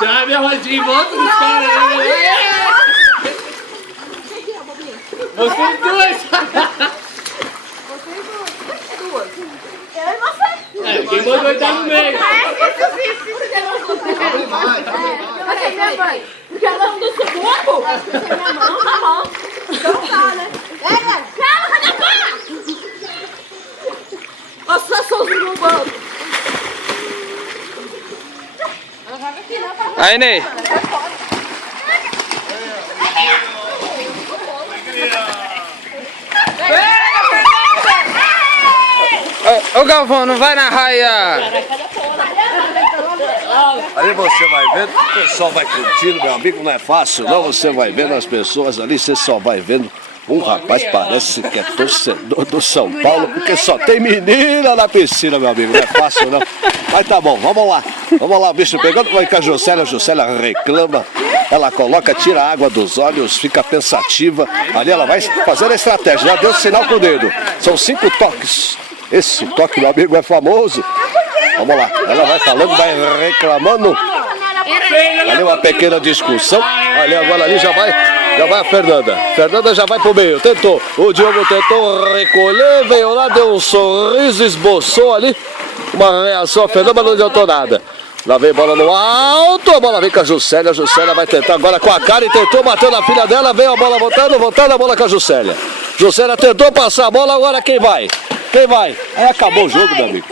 Já me arrodi em volta dos caras. Vocês duas. Eu e você. Quem mandou estar no meio. Você minha mãe. Porque ela não do seu corpo? Você é minha mão, tá bom. Então tá, né? Calma, cadê a pá? Nossa, sou os no banco. Aí, Ney. Ô Galvão, não vai na raia. Aí você vai vendo, o pessoal vai curtindo, meu amigo, não é fácil não, você vai vendo as pessoas ali, você só vai vendo um rapaz, parece que é torcedor do São Paulo, porque só tem menina na piscina, meu amigo, não é fácil não. Mas tá bom, vamos lá, o bicho pegando, vai com a Juscelia reclama, ela coloca, tira a água dos olhos, fica pensativa, ali ela vai fazendo a estratégia, já deu sinal com o dedo, são 5 toques, esse toque, meu amigo, é famoso. Vamos lá, ela vai falando, vai reclamando. Ali uma pequena discussão. Ali agora ali já vai a Fernanda. Fernanda já vai pro meio, tentou. O Diogo tentou recolher, veio lá, deu um sorriso, esboçou ali uma reação. A Fernanda mas não adiantou nada. Lá vem bola no alto, a bola vem com a Juscelia. A Juscelia vai tentar agora com a cara e tentou, bateu na filha dela. Veio a bola voltando a bola com a Juscelia. Juscelia tentou passar a bola, agora quem vai? Quem vai? Aí acabou o jogo, meu amigo.